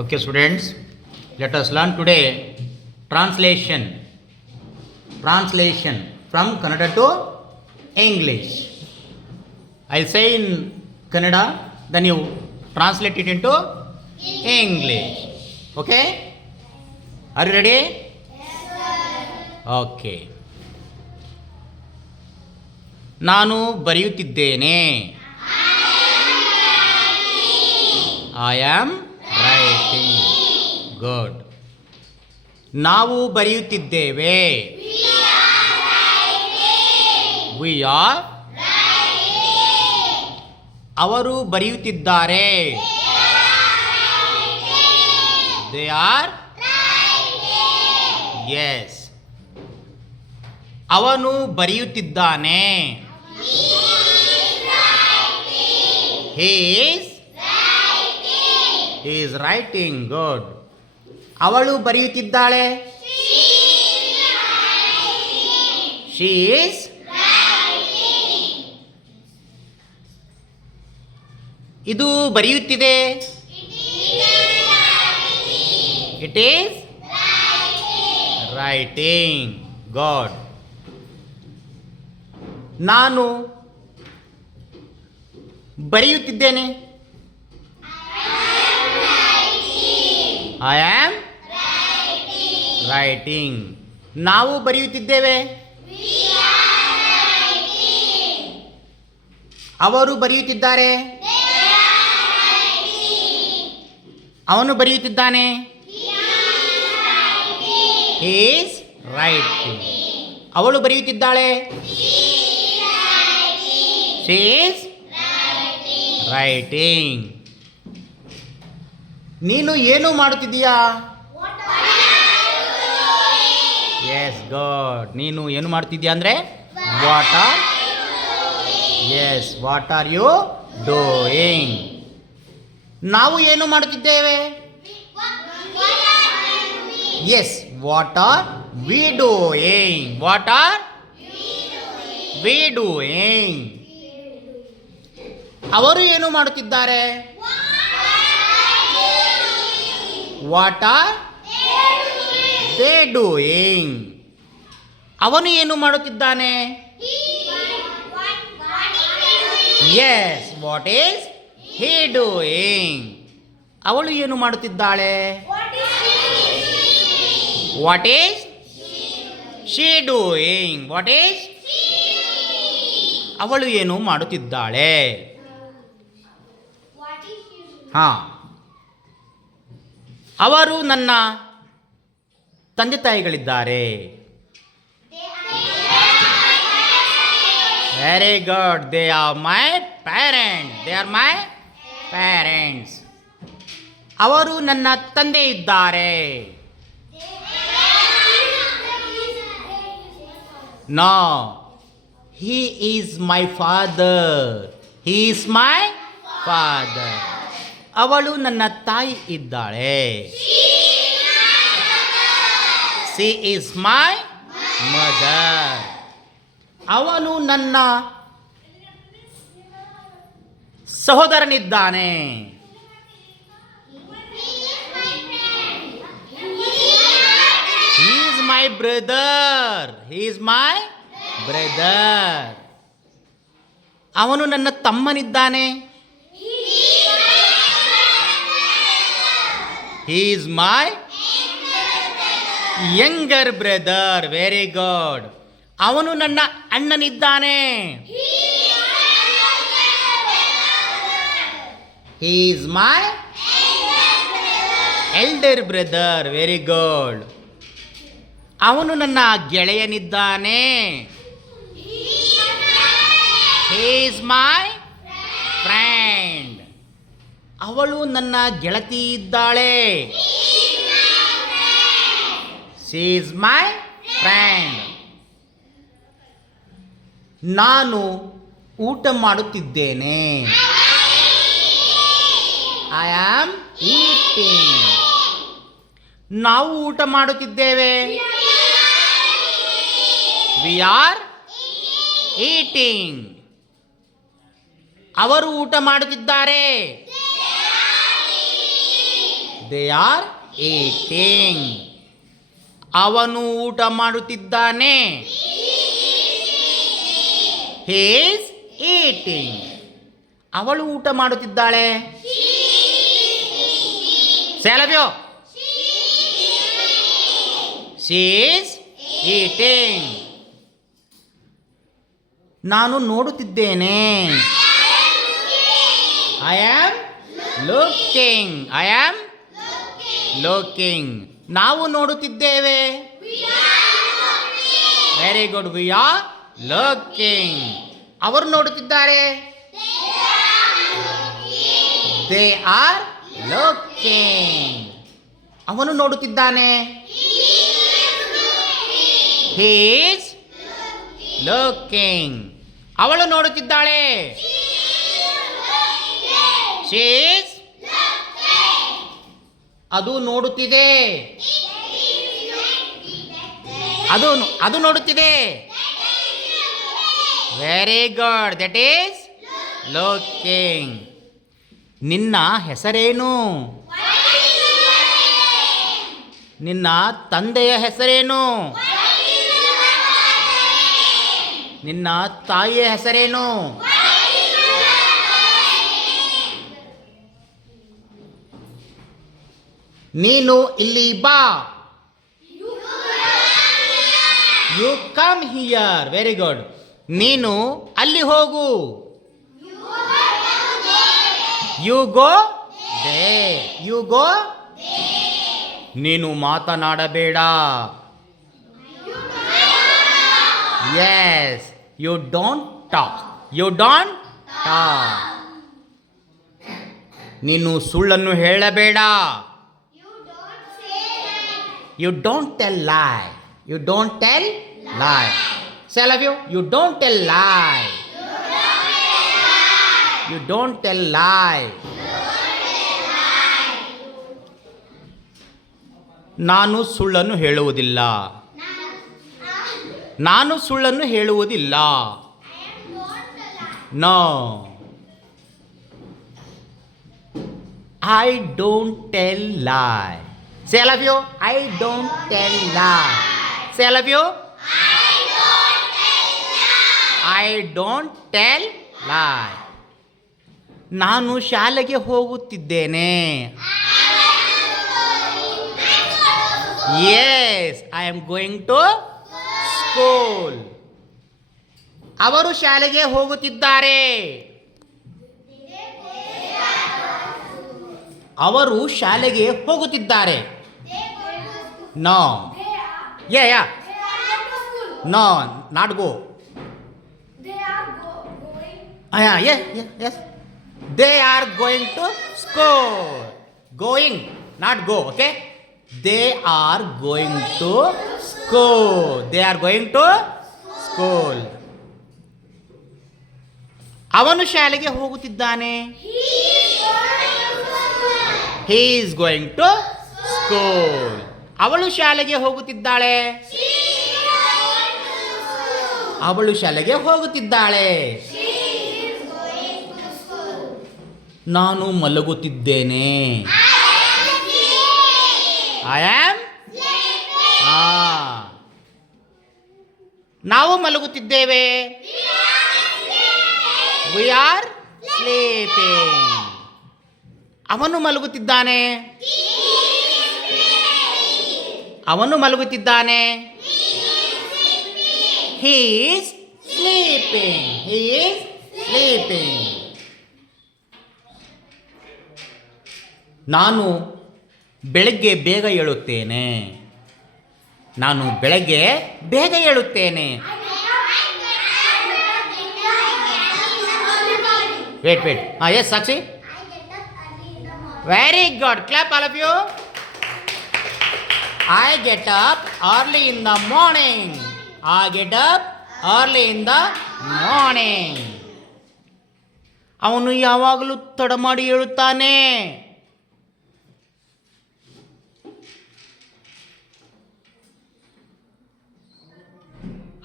Okay, students, let us learn today translation. Translation from Kannada to English. I'll say in Kannada, then you translate it into English. Okay? Are you ready? Yes, sir. Okay. ನಾನು ಬರೆಯುತ್ತಿದ್ದೇನೆ. I am writing. Good. ನಾವು ಬರೆಯುತ್ತಿದ್ದೇವೆ. We are writing. ಅವರು ಬರೆಯುತ್ತಿದ್ದಾರೆ. They are writing. Yes. ಅವನು ಬರೆಯುತ್ತಿದ್ದಾನೆ. He is writing. Good. ಅವಳು ಬರೆಯುತ್ತಿದ್ದಾಳೆ. She is writing. ಇದು ಬರೆಯುತ್ತಿದೆ. It is writing. Good. ನಾನು ಬರೆಯುತ್ತಿದ್ದೇನೆ. I am writing. ನಾವು ಬರೆಯುತ್ತಿದ್ದೇವೆ. ಅವರು ಬರೆಯುತ್ತಿದ್ದಾರೆ. ಅವನು ಬರೆಯುತ್ತಿದ್ದಾನೆ. He is writing. ಅವಳು ಬರೆಯುತ್ತಿದ್ದಾಳೆ. She is writing. ನೀನು ಏನು ಮಾಡುತ್ತಿದ್ದೀಯಾ? S, good. ನೀನು ಏನು ಮಾಡ್ತಿದ್ದೀಯಾ ಅಂದರೆ what are yes what are you doing? ನಾವು ಏನು ಮಾಡುತ್ತಿದ್ದೇವೆ? Yes, what are we doing? What are we doing? ಅವರು ಏನು ಮಾಡುತ್ತಿದ್ದಾರೆ? What are they doing? ಅವನು ಏನು ಮಾಡುತ್ತಿದ್ದಾನೆ? Yes, what is he doing? ಅವಳು ಏನು ಮಾಡುತ್ತಿದ್ದಾಳೆ? What is she doing? What is ಅವಳು ಏನು ಮಾಡುತ್ತಿದ್ದಾಳೆ? ಹಾಂ, ಅವರು ನನ್ನ ತಂದೆ ತಾಯಿಗಳಿದ್ದಾರೆ. Very good. They are my parents. They are my parents. ಅವರು ನನ್ನ ತಂದೆ ಇದ್ದಾರೆ. No, he is my father. He is my father. ಅವಳು ನನ್ನ ತಾಯಿ ಇದ್ದಾಳೆ. She is my mother. ಅವನು ನನ್ನ ಸಹೋದರನಿದ್ದಾನೆ. He is my brother. He is my brother. ಅವನು ನನ್ನ ತಮ್ಮನಿದ್ದಾನೆ. He is my younger brother. Very good. ಅವನು ನನ್ನ ಅಣ್ಣನಿದ್ದಾನೆ. He is my elder brother. Very good. ಅವನು ನನ್ನ ಗೆಳೆಯನಿದ್ದಾನೆ. He is my friend. ಅವಳು ನನ್ನ ಗೆಳತಿ ಇದ್ದಾಳೆ. She is my friend. ನಾನು ಊಟ ಮಾಡುತ್ತಿದ್ದೇನೆ. I am eating. ನಾವು ಊಟ ಮಾಡುತ್ತಿದ್ದೇವೆ. We are eating. ಅವರು ಊಟ ಮಾಡುತ್ತಿದ್ದಾರೆ. They are eating. ಅವನು ಊಟ ಮಾಡುತ್ತಿದ್ದಾನೆ. He is eating. ಅವಳು ಊಟ ಮಾಡುತ್ತಿದ್ದಾಳೆ. ಸೇಲವ್ಯೋ ಶಿ ಈಸ್ ಈಟಿಂಗ್. ನಾನು ನೋಡುತ್ತಿದ್ದೇನೆ. I am looking. I am looking. ನಾವು ನೋಡುತ್ತಿದ್ದೇವೆ. Very good. We are looking. ಅವರು ನೋಡುತ್ತಿದ್ದಾರೆ. They are looking. ಅವನು ನೋಡುತ್ತಿದ್ದಾನೆ. He is looking. ಅವಳು ನೋಡುತ್ತಿದ್ದಾಳೆ. She is. ಅದು ನೋಡುತ್ತಿದೆ. ಅದು ನೋಡುತ್ತಿದೆ. Very good. That is looking. ನಿನ್ನ ಹೆಸರೇನು? ನಿನ್ನ ತಂದೆಯ ಹೆಸರೇನು? ನಿನ್ನ ತಾಯಿಯ ಹೆಸರೇನು? ನೀನು ಇಲ್ಲಿ ಬಾ. You come here. Very good. ನೀನು ಅಲ್ಲಿ ಹೋಗು. You go there. You go. ನೀನು ಮಾತನಾಡಬೇಡ. Yes. You don't talk. You don't talk. ನೀನು ಸುಳ್ಳನ್ನು ಹೇಳಬೇಡ. You don't tell lie. You don't tell lie. Say I love you. You don't tell lie. You don't tell lie. ನಾನು ಸುಳ್ಳನ್ನು ಹೇಳುವುದಿಲ್ಲ. ನಾನು ಸುಳ್ಳನ್ನು ಹೇಳುವುದಿಲ್ಲ. No. I don't tell lie. Say I love you. I don't tell lie. Say I love you. I don't tell lie. ನಾನು ಶಾಲೆಗೆ ಹೋಗುತ್ತಿದ್ದೇನೆ. Yes, I am going to school. ಅವರು ಶಾಲೆಗೆ ಹೋಗುತ್ತಿದ್ದಾರೆ. ಅವರು ಶಾಲೆಗೆ ಹೋಗುತ್ತಿದ್ದಾರೆ. No. Yeah. No, not go. Yes. They are going to school. Going, not go, okay? They are going to school. They are going to school. ಅವನು ಶಾಲೆಗೆ ಹೋಗುತ್ತಿದ್ದಾನೆ. He is going to school. ಅವಳು ಶಾಲೆಗೆ ಹೋಗುತ್ತಿದ್ದಾಳೆ. ಅವಳು ಶಾಲೆಗೆ ಹೋಗುತ್ತಿದ್ದಾಳೆ. ನಾನು ಮಲಗುತ್ತಿದ್ದೇನೆ. I am. ನಾವು ಮಲಗುತ್ತಿದ್ದೇವೆ. We are sleeping. ಅವನು ಮಲಗುತ್ತಿದ್ದಾನೆ. ಅವನು ಮಲಗುತ್ತಿದ್ದಾನೆ. He is sleeping. He is sleeping. ನಾನು ಬೆಳಗ್ಗೆ ಬೇಗ ಏಳುತ್ತೇನೆ. ನಾನು ಬೆಳಗ್ಗೆ ಬೇಗ ಏಳುತ್ತೇನೆ. Wait. Yes Sakshi. Very good. Clap all of you. I get up early in the morning. I get up early in the morning. ಅವನು ಯಾವಾಗಲೂ ತಡ ಮಾಡಿ ಹೇಳುತ್ತಾನೆ.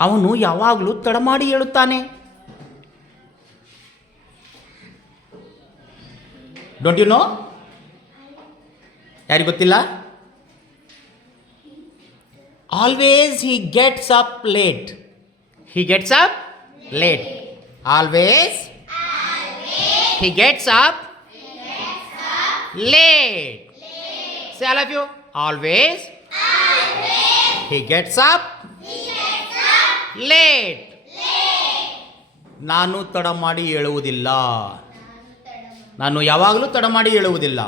ಅವನು ಯಾವಾಗಲೂ ತಡ ಮಾಡಿ ಹೇಳುತ್ತಾನೆ. Don't you know? ಯಾರಿಗೆ ಗೊತ್ತಿಲ್ಲ? Always he gets up late. He gets up late. Always he gets up late. Say all of you. Always he gets up late. ನಾನು ತಡ ಮಾಡಿ ಹೇಳುವುದಿಲ್ಲ. ನಾನು ಯಾವಾಗಲೂ ತಡ ಮಾಡಿ ಹೇಳುವುದಿಲ್ಲ.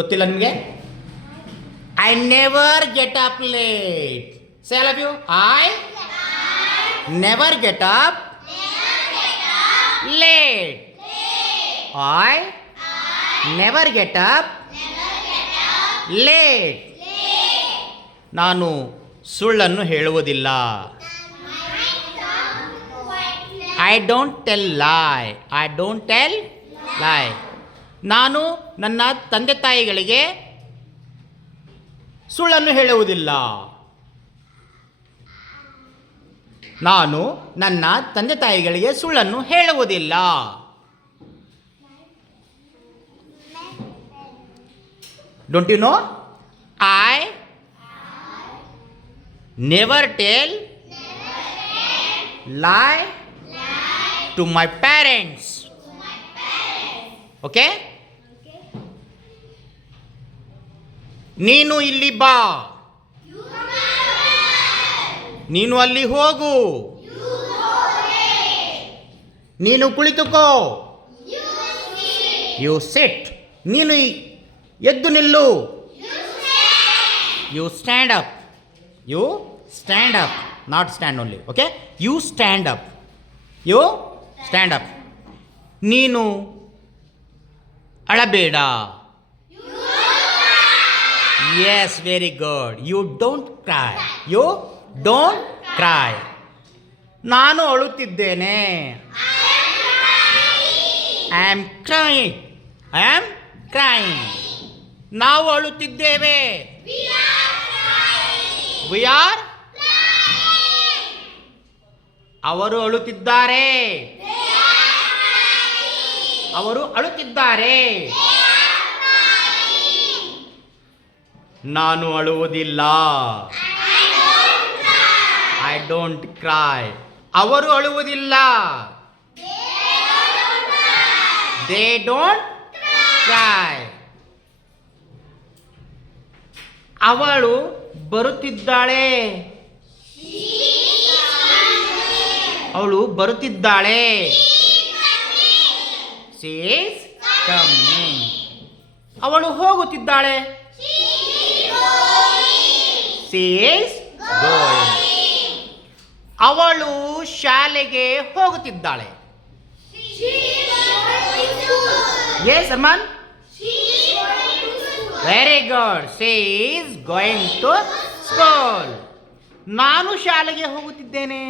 ಗೊತ್ತಿಲ್ಲ ನಿಮಗೆ? I never get up late. Say all of you. I never get up late. I never get up late. ನಾನು ಸುಳ್ಳನ್ನು ಹೇಳುವುದಿಲ್ಲ. I don't tell lie. I don't tell lie. ನಾನು ನನ್ನ ತಂದೆ ತಾಯಿಗಳಿಗೆ ಸುಳ್ಳನ್ನು ಹೇಳುವುದಿಲ್ಲ. ನಾನು ನನ್ನ ತಂದೆ ತಾಯಿಗಳಿಗೆ ಸುಳ್ಳನ್ನು ಹೇಳುವುದಿಲ್ಲ. Don't you know? I never tell lie to my parents. Okay? ನೀನು ಇಲ್ಲಿ ಬಾ, ನೀನು ಅಲ್ಲಿ ಹೋಗು, ನೀನು ಕುಳಿತುಕೋ, ಯು ಸಿಟ್, ನೀನು ಎದ್ದು ನಿಲ್ಲು, you stand up, you stand up, not stand only. Okay? You stand up, you stand up. ನೀನು ಅಳಬೇಡ. Yes, very good. You don't cry. You don't cry. ನಾನು ಅಳುತ್ತಿದ್ದೇನೆ. I am crying. I am crying. ನಾವು ಅಳುತ್ತಿದ್ದೇವೆ. We are ಅವರು ಅಳುತ್ತಿದ್ದಾರೆ. ಅವರು ಅಳುತ್ತಿದ್ದಾರೆ. ನಾನು ಅಳುವುದಿಲ್ಲ. I don't CRY. ಅವರು ಅಳುವುದಿಲ್ಲ. They don't CRY. ಅವಳು ಬರುತ್ತಿದ್ದಾಳೆ. ಅವಳು ಬರುತ್ತಿದ್ದಾಳೆ. She is coming. ಅವಳು ಹೋಗುತ್ತಿದ್ದಾಳೆ. She is going. ಅವಳು ಶಾಲೆಗೆ ಹೋಗುತ್ತಿದ್ದಾಳೆ. Yes, Aman? Very good. She is going to school. ನಾನು ಶಾಲೆಗೆ ಹೋಗುತ್ತಿದ್ದೇನೆ.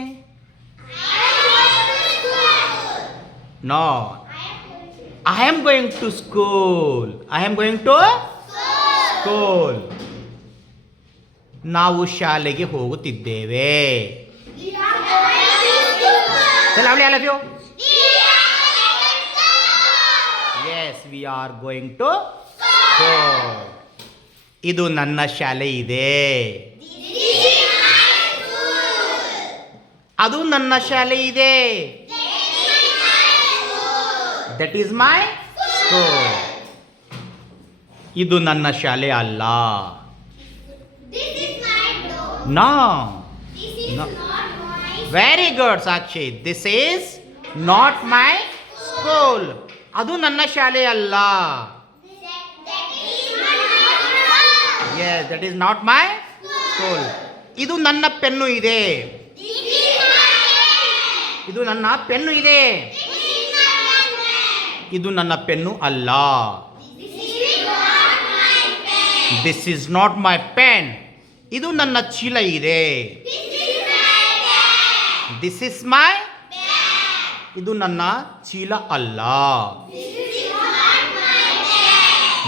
No. I am going to school. I am going to school. ನಾವು ಶಾಲೆಗೆ ಹೋಗುತ್ತಿದ್ದೇವೆ. All of you? Yes, we are going to school. ಇದು ನನ್ನ ಶಾಲೆ ಇದೆ. ಅದು ನನ್ನ ಶಾಲೆ ಇದೆ. That is my school. ಇದು ನನ್ನ ಶಾಲೆ ಅಲ್ಲ. No. No. Very good, Sakshi. This is not my school. ಅದು ನನ್ನ ಶಾಲೆ ಅಲ್ಲ. Yes, that is not my school. ಇದು ನನ್ನ ಪೆನ್ನು ಇದೆ. ಇದು ನನ್ನ ಪೆನ್ನು ಇದೆ. ಇದು ನನ್ನ ಪೆನ್ನು ಅಲ್ಲ. This is not my pen. ಇದು ನನ್ನ ಚೀಲ ಇದೆ. This is my ಇದು ನನ್ನ ಚೀಲ ಅಲ್ಲ.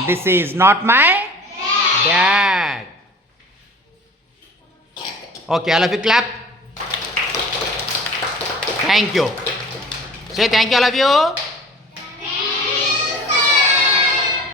This is not my bag. Okay, all of you clap. Thank you. Say thank you, all of you.